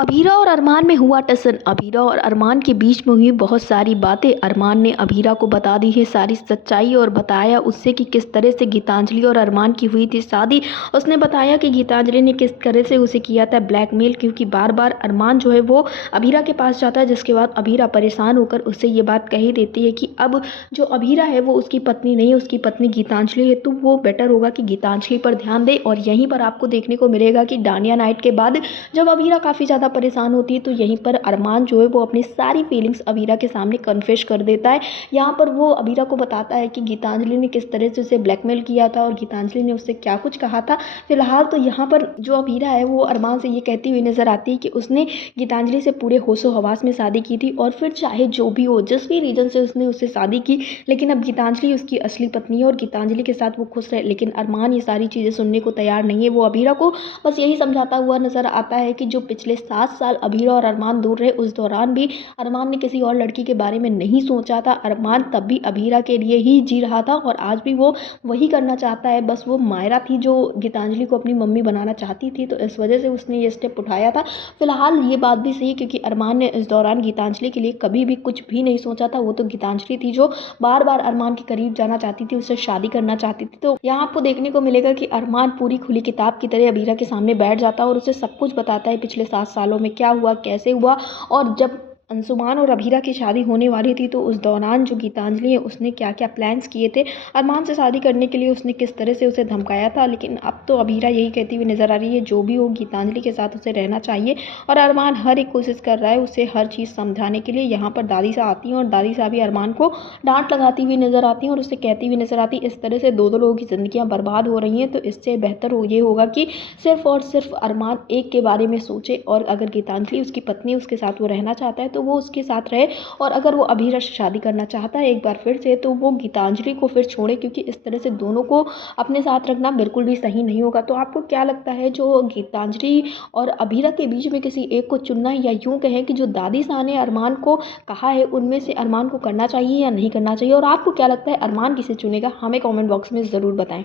अभीरा और अरमान में हुआ टसन। अभीरा और अरमान के बीच में हुई बहुत सारी बातें। अरमान ने अभीरा को बता दी है सारी सच्चाई और बताया उससे कि किस तरह से गीतांजलि और अरमान की हुई थी शादी। उसने बताया कि गीतांजलि ने किस तरह से उसे किया था ब्लैकमेल, क्योंकि बार बार अरमान जो है वो अभीरा के पास जाता है, जिसके बाद अभीरा परेशान होकर उससे ये बात कही देती है कि अब जो अभीरा है वो उसकी पत्नी नहीं है, उसकी पत्नी गीतांजलि है, तो वो बेटर होगा कि गीतांजलि पर ध्यान दे। और यहीं पर आपको देखने को मिलेगा कि डांडिया नाइट के बाद जब अभीरा काफ़ी ज़्यादा परेशान होती है तो यहीं पर अरमान जो है वो अपनी सारी फीलिंग्स अभीरा के सामने कन्फेस कर देता है। यहाँ पर वो अभीरा को बताता है कि गीतांजलि ने किस तरह से उसे ब्लैकमेल किया था और गीतांजलि ने उससे क्या कुछ कहा था। फिलहाल तो यहाँ पर जो अभीरा है वो अरमान से ये कहती हुई नजर आती है कि उसने गीतांजलि से पूरे होशो हवास में शादी की थी और फिर चाहे जो भी हो, जिस भी रीजन से उसने उससे शादी की, लेकिन अब गीतांजलि उसकी असली पत्नी है और गीतांजलि के साथ वो खुश रहे। लेकिन अरमान ये सारी चीज़ें सुनने को तैयार नहीं है। वो अभीरा को बस यही समझाता हुआ नजर आता है कि जो पिछले 7 साल अभीरा और अरमान दूर रहे, उस दौरान भी अरमान ने किसी और लड़की के बारे में नहीं सोचा था। अरमान तब भी अभीरा के लिए ही जी रहा था और आज भी वो वही करना चाहता है। बस वो मायरा थी जो गीतांजलि को अपनी मम्मी बनाना चाहती थी, तो इस वजह से उसने ये स्टेप उठाया था। फिलहाल ये बात भी सही है क्योंकि अरमान ने इस दौरान गीतांजलि के लिए कभी भी कुछ भी नहीं सोचा था। वो तो गीतांजलि थी जो बार बार अरमान के करीब जाना चाहती थी, उससे शादी करना चाहती थी। तो यहाँ आपको देखने को मिलेगा कि अरमान पूरी खुली किताब की तरह अभीरा के सामने बैठ जाता है और उसे सब कुछ बताता है पिछले 7 सालों में क्या हुआ, कैसे हुआ। और जब अंशुमान और अभीरा की शादी होने वाली थी तो उस दौरान जो गीतांजलि है उसने क्या क्या प्लान्स किए थे अरमान से शादी करने के लिए, उसने किस तरह से उसे धमकाया था। लेकिन अब तो अभीरा यही कहती हुई नजर आ रही है जो भी हो गीतांजलि के साथ उसे रहना चाहिए और अरमान हर एक कोशिश कर रहा है उसे हर चीज़ समझाने के लिए। यहाँ पर दादी साहब आती हैं और दादी साहब भी अरमान को डांट लगाती हुई नजर आती हैं और उससे कहती हुई नजर आती है इस तरह से दो दो लोगों की ज़िंदगियाँ बर्बाद हो रही हैं, तो इससे बेहतर ये होगा कि सिर्फ और सिर्फ अरमान एक के बारे में सोचे और अगर गीतांजलि उसकी पत्नी उसके साथ वो रहना चाहता है तो वो उसके साथ रहे, और अगर वो अभीरा से शादी करना चाहता है एक बार फिर से तो वो गीतांजलि को फिर छोड़े, क्योंकि इस तरह से दोनों को अपने साथ रखना बिल्कुल भी सही नहीं होगा। तो आपको क्या लगता है, जो गीतांजलि और अभीरा के बीच में किसी एक को चुनना है, या यूं कहें कि जो दादी साहब ने अरमान को कहा है उनमें से अरमान को करना चाहिए या नहीं करना चाहिए, और आपको क्या लगता है अरमान किसे चुनेगा? हमें कमेंट बॉक्स में ज़रूर बताएं।